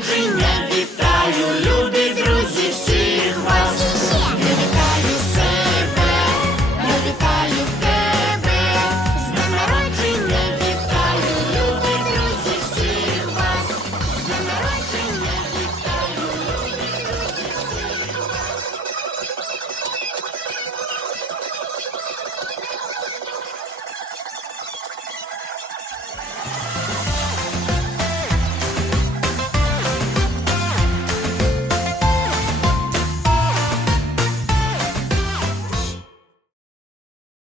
Утрення вітаю.